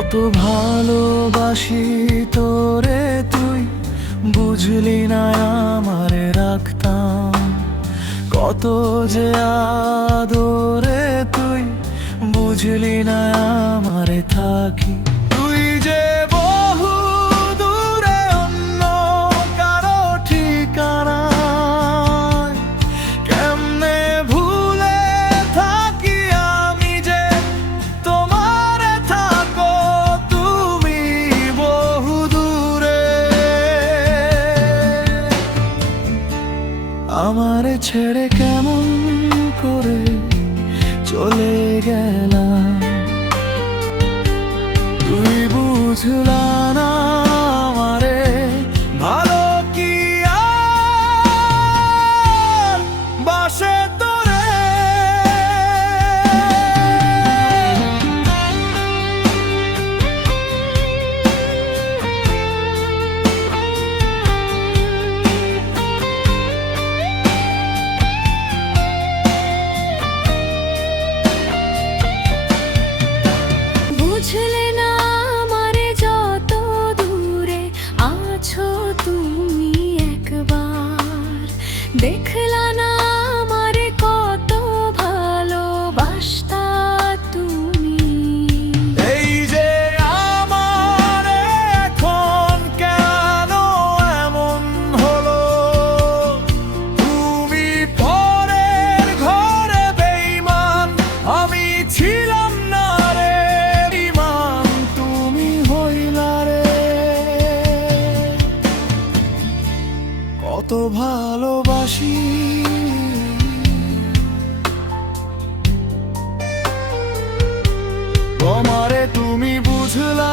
কত ভালোবাসি তোরে তুই বুঝলি না আমারে রাখতাম, কত যে আদরে তুই বুঝলি না আমারে থাকি। তুই যে বহু দূরে অন্য কারো ঠিকানা, কেমনে ভুলে থাকি আমি যে তোমারে থাকো তুমি বহু দূরে। আমারে ছেড়ে কেমন করে চলে গেলা, তুই বুঝলা না আমারে ভালো কি আর বাসে তোরে। বুঝলে না আমারে যত দূরে আছো তুমি একবার, দেখলা না আমারে কত ভালোবাসতা তুমি। এই যে আমার এখন কেন এমন হলো, তুমি পরের ঘরে বেঈমান, আমি ছিলাম না রে ইমান, তুমি হইলা রে। কত ভালোবাসি তোমারে তুমি বুঝলা